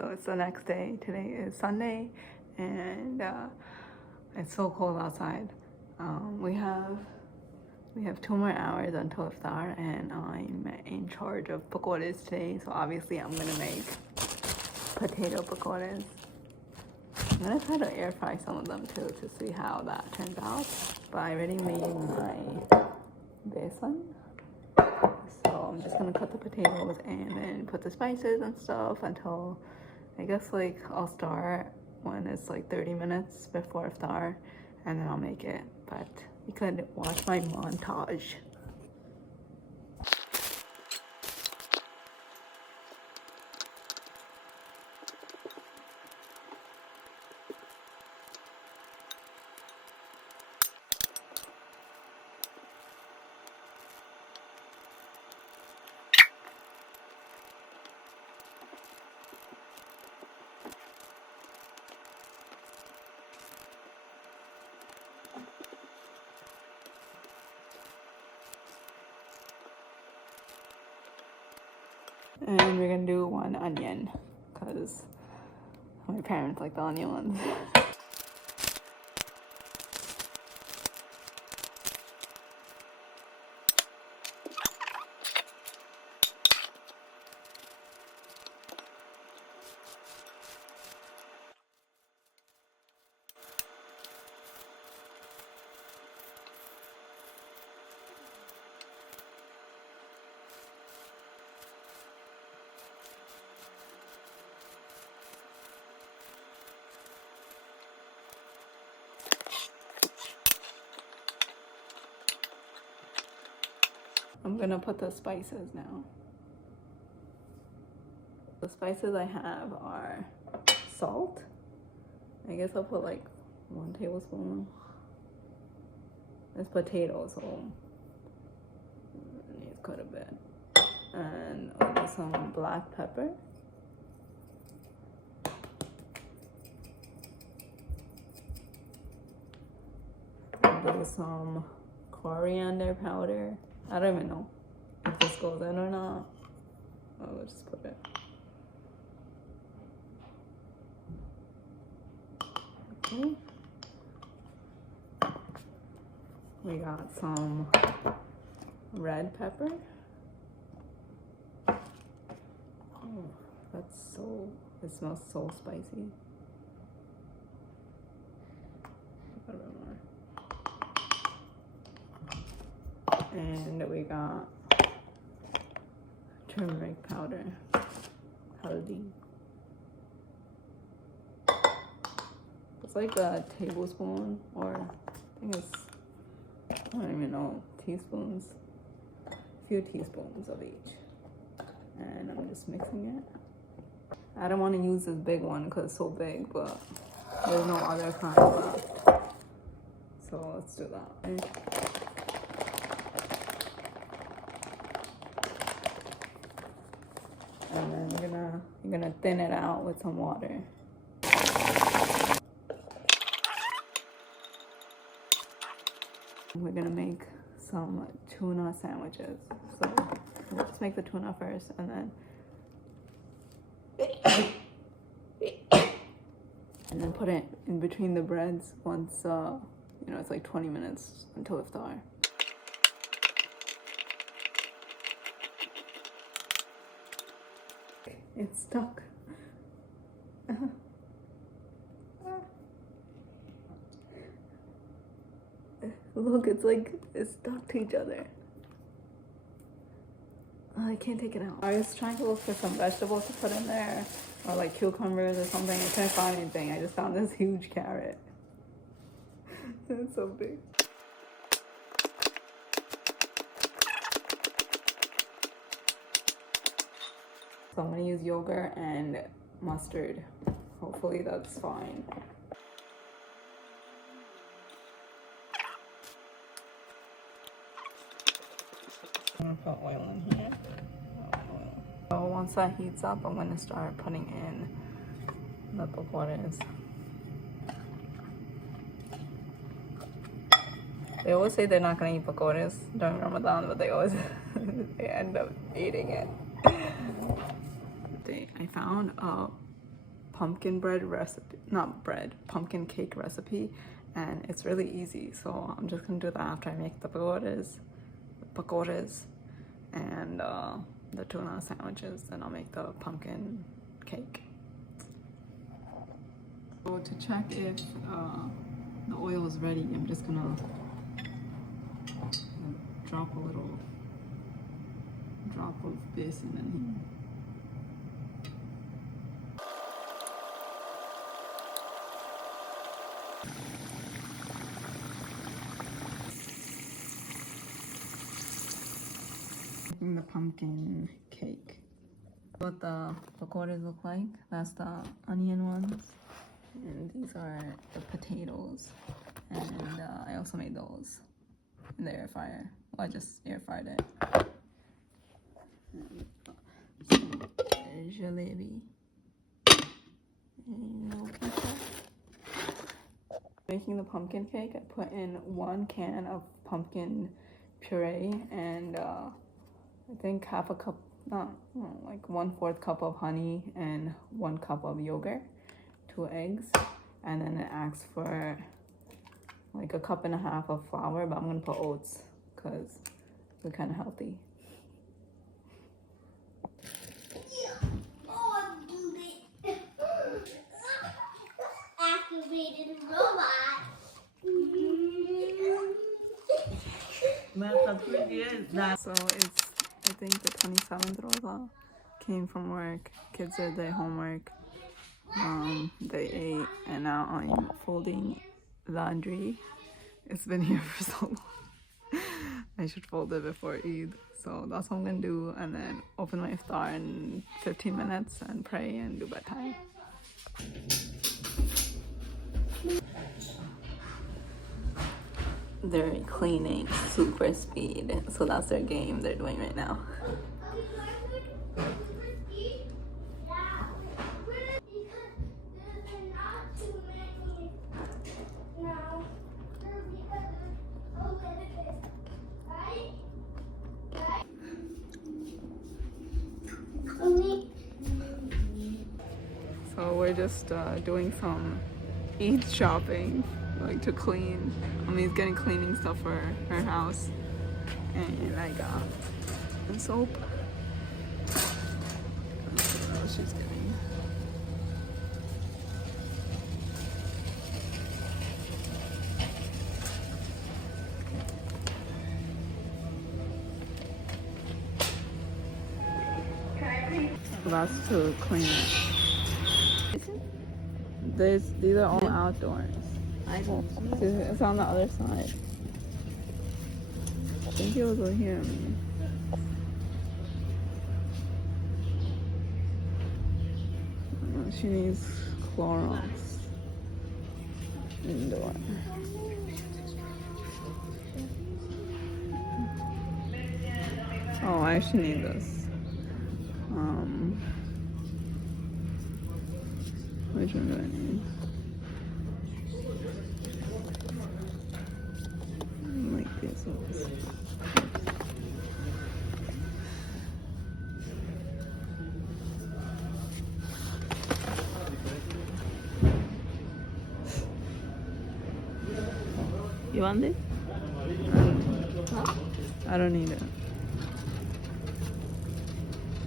So it's the next day. Today is Sunday, and it's so cold outside. We have 2 more hours until iftar, and I'm in charge of pakoras today. So obviously I'm gonna make potato pakoras. I'm gonna try to air fry some of them too to see how that turns out. But I already made my besan. So I'm just gonna cut the potatoes and then put the spices and stuff until I guess like I'll start when it's like 30 minutes before iftar, and then I'll make it. But you could watch my montage. And we're gonna do 1 onion because my parents like the onion ones. I'm gonna put the spices now. The spices I have are salt. I guess I'll put like 1 tablespoon. It's potatoes, so it needs quite a bit. And I'll do some black pepper. I'll do some coriander powder. I don't even know if this goes in or not. I'll just put it. Okay. We got some red pepper. Oh, it smells so spicy. A little more. And we got turmeric powder, haldi. It's like a tablespoon, or I think it's, I don't even know, teaspoons, a few teaspoons of each. And I'm just mixing it. I don't want to use this big one because it's so big, but there's no other kind left. So let's do that. And then you're gonna thin it out with some water. We're gonna make some tuna sandwiches. So let's make the tuna first, and then put it in between the breads once it's like 20 minutes until iftar. It's stuck. Look, it's stuck to each other. I can't take it out. I was trying to look for some vegetables to put in there, or like cucumbers or something. I couldn't find anything. I just found this huge carrot. It's so big. So I'm gonna use yogurt and mustard. Hopefully that's fine. I'm gonna put oil in here. So once that heats up, I'm gonna start putting in the pakoras. They always say they're not gonna eat pakoras during Ramadan, but they always they end up eating it. I found a pumpkin bread recipe, not bread, pumpkin cake recipe, and it's really easy. So I'm just gonna do that after I make the pakoras, and the tuna sandwiches. Then I'll make the pumpkin cake. So to check if the oil is ready, I'm just gonna drop a little drop of basin in here. Making the pumpkin cake. What the pakoras look like, that's the onion ones. And these are the potatoes. And I also made those in the air fryer. Well, I just air fried it. Jalebi. Making the pumpkin cake, I put in 1 can of pumpkin puree and I think half a cup, like 1/4 cup of honey and 1 cup of yogurt, 2 eggs, and then it asks for like 1.5 cups of flour, but I'm gonna put oats because they're kind of healthy. Activated robot. So it's, I think the 27th Rosa, came from work, kids did their homework, they ate, and now I'm folding laundry. It's been here for so long. I should fold it before Eid, so that's what I'm gonna do, and then open my iftar in 15 minutes and pray and do bedtime. They're cleaning super speed, so that's their game they're doing right now. So we're just doing some Eid shopping, like to clean. Mommy's getting cleaning stuff for her house, and I got soap. What she's getting. So that's to clean it. These are all outdoors. It's on the other side. I think it was over here. She needs Clorox indoor. Oh, I actually need this. Which one do I need? Like this ones. You want this? I don't need it.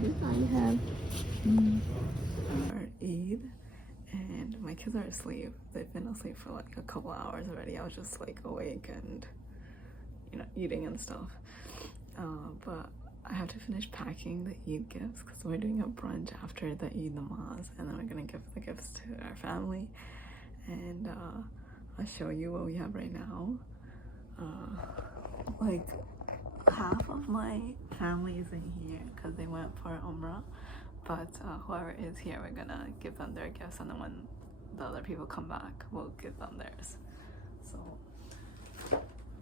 This I have. Eid, and my kids are asleep. They've been asleep for like a couple hours already. I was just like awake and, you know, eating and stuff. But I have to finish packing the Eid gifts because we're doing a brunch after the Eid namaz, and then we're gonna give the gifts to our family. And I'll show you what we have right now. Like half of my family is in here because they went for Umrah. But whoever is here, we're gonna give them their gifts, and then when the other people come back, we'll give them theirs. So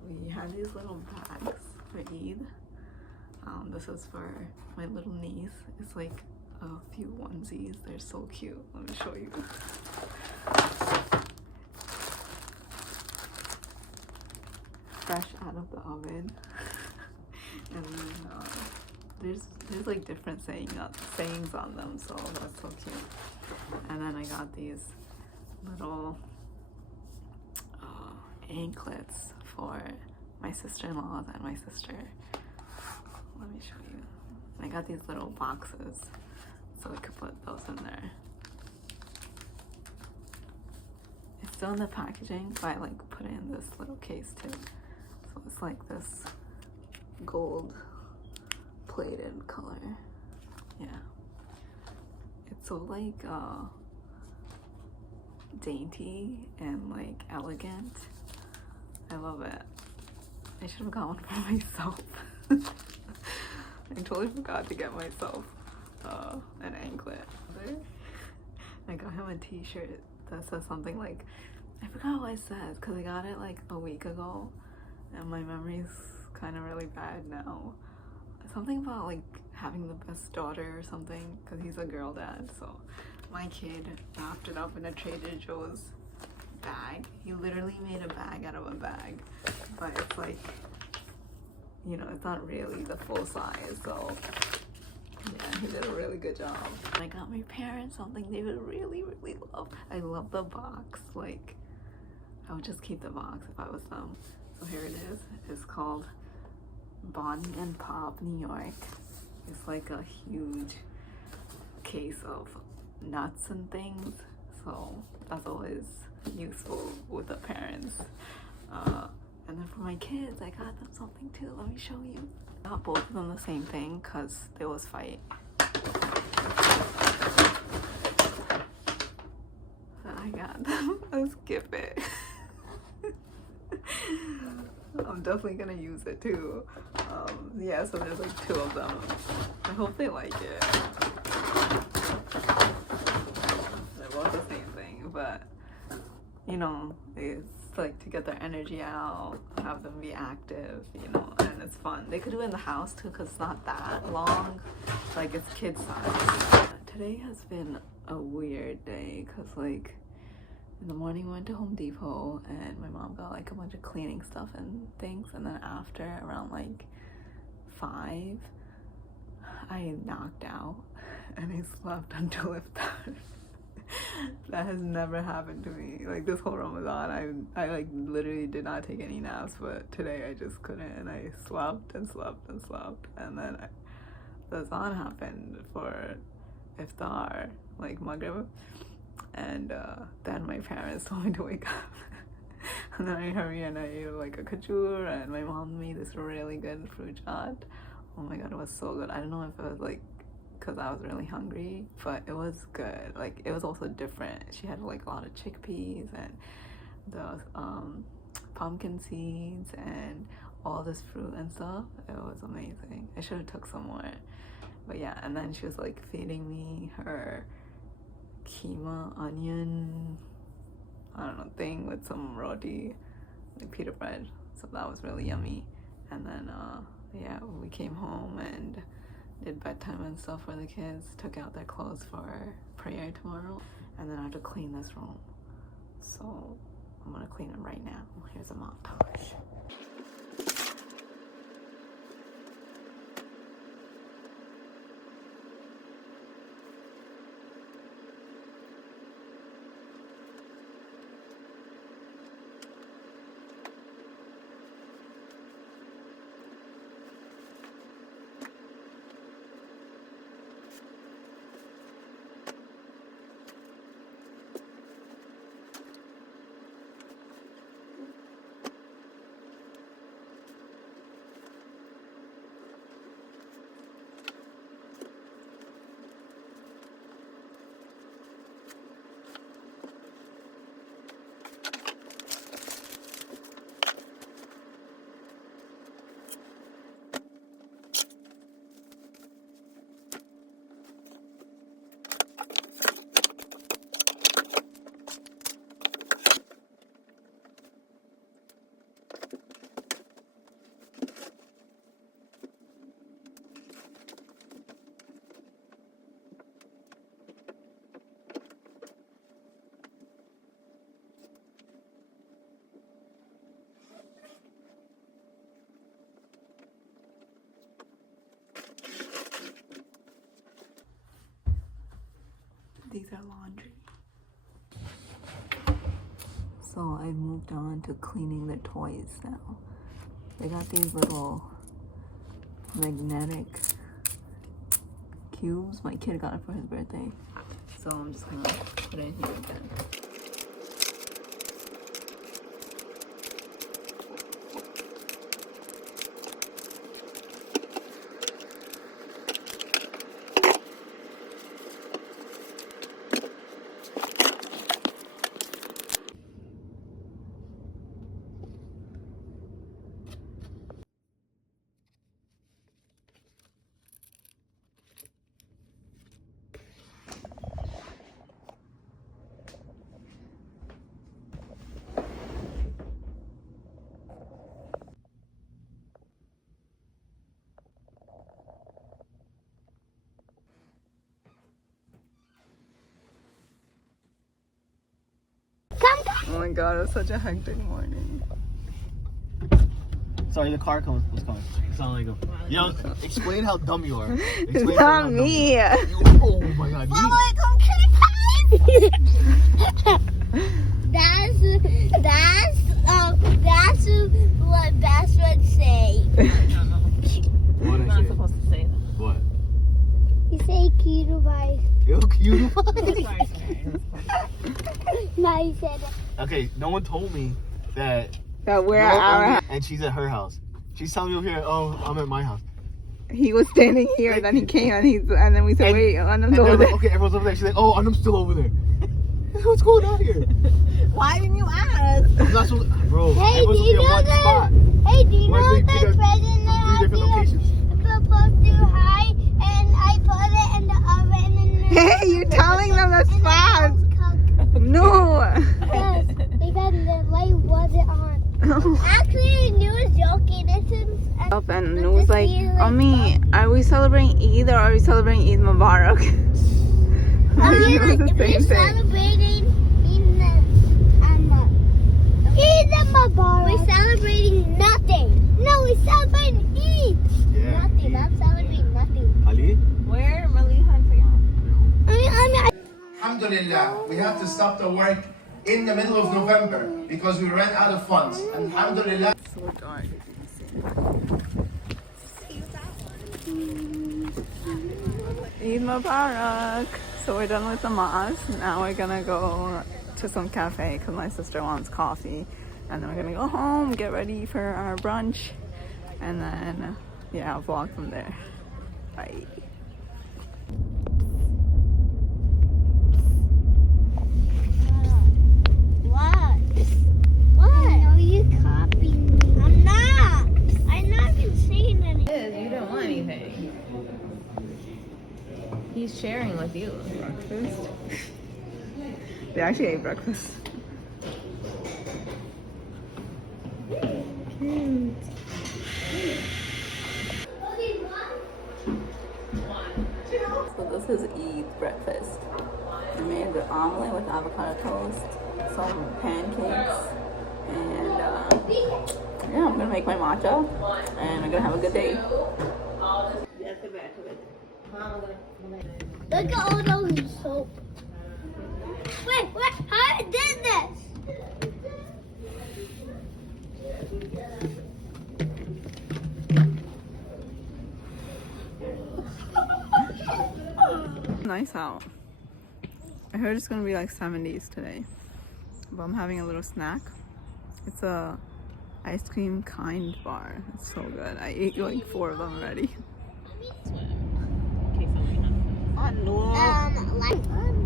we have these little bags for Eid. This is for my little niece. It's like a few onesies. They're so cute. Let me show you. Fresh out of the oven. And then there's like different sayings on them, so that's so cute. And then I got these little anklets for my sister-in-laws and my sister. Let me show you. I got these little boxes so I could put those in there. It's still in the packaging, but I like put it in this little case too. So it's like this gold plated color. Yeah. It's so like dainty and like elegant. I love it. I should have got one for myself. I totally forgot to get myself an anklet. I got him a t-shirt that says something like, I forgot what it says because I got it like a week ago and my memory's kind of really bad now. Something about like having the best daughter or something because he's a girl dad. So my kid wrapped it up in a Trader Joe's bag. He literally made a bag out of a bag, but it's like, you know, it's not really the full size. So yeah, he did a really good job. And I got my parents something they would really, really love. I love the box. Like, I would just keep the box if I was them. So here it is. It's called Bonnie and Pop New York. It's like a huge case of nuts and things. So that's always useful with the parents. And then for my kids, I got them something too. Let me show you. I got both of them the same thing because there was fight. So I got them. Let's skip it. I'm definitely gonna use it too. Yeah, so there's like 2 of them. I hope they like it. They're both the same thing, but you know, it's like to get their energy out, have them be active, you know, and it's fun. They could do it in the house too because it's not that long, like it's kid size. Today has been a weird day because like in the morning we went to Home Depot and my mom got like a bunch of cleaning stuff and things, and then after around like 5 I knocked out and I slept until iftar. That has never happened to me. Like this whole Ramadan, I like literally did not take any naps, but today I just couldn't, and I slept and slept and slept, and then the Azan happened for iftar, like Maghrib, and then my parents told me to wake up. And then I hurry and I ate like a kajur, and my mom made this really good fruit chaat. Oh my god, it was so good. I don't know if it was like because I was really hungry, but it was good. Like it was also different. She had like a lot of chickpeas and the pumpkin seeds and all this fruit and stuff. It was amazing. I should have took some more, but yeah. And then she was like feeding me her keema onion, I don't know, thing with some roti, like pita bread. So that was really yummy. And then yeah, we came home and did bedtime and stuff for the kids, took out their clothes for prayer tomorrow, and then I have to clean this room. So I'm gonna clean it right now. Here's a montage. these are laundry. So I moved on to cleaning the toys now. They got these little magnetic cubes. My kid got it for his birthday. So I'm just gonna put it in here again. Oh my god, it was such a hectic morning. Sorry, the car was coming. Assalamualaikum. Yo, explain how dumb you are. It's not me. Oh my god. That's what best would say. What I'm not supposed to say that. What? You say cute bye. Yo, cute. Now you said it. Okay, no one told me that we're at our house. and she's at her house. She's telling me over here, oh, I'm at my house. He was standing here, and then he came, and then we said, wait, Anam's over there. Okay, everyone's over there. She's like, oh, I'm still over there. What's going on here? Why didn't you ask? I'm not supposed to, bro. Hey, everyone's do you supposed to be know at one that? spot. Hey, do you Why know do you that pick up present three different locations? supposed to high and I put it in the oven and Hey, you're telling them the spots. No. Yes, because the light wasn't on. Actually, New was joking. Up and it was like, Mommy, are we celebrating Eid or are we celebrating Eid Mubarak? It was the We're same thing. celebrating Eid Mubarak. We're celebrating nothing. No, we're celebrating Eid. Yeah. Nothing. I'm celebrating nothing. Ali? Where Maliha and Fayam? Alhamdulillah, we have to stop the work in the middle of November because we ran out of funds. Alhamdulillah. So dark, as you can see. Eid Mubarak. So we're done with the mosque. Now we're gonna go to some cafe because my sister wants coffee. And then we're gonna go home, get ready for our brunch. And then, yeah, I'll vlog from there. Bye. What? What? I know you copying me. I'm not. I'm not even saying anything. You don't want anything. He's sharing with you. Breakfast. They actually ate breakfast. Cute. So this is Eid breakfast. I made an omelet with avocado toast, some pancakes, and yeah, I'm gonna make my matcha, and I'm gonna have a good day. Look at all those soap. Wait, how I did this? Nice out. I heard it's gonna be like 70s today, but I'm having a little snack. It's a ice cream kind bar. It's so good. I ate like 4 of them already.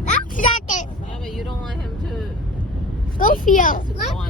That's jacket. Yeah, but you don't want him to Go feel. go on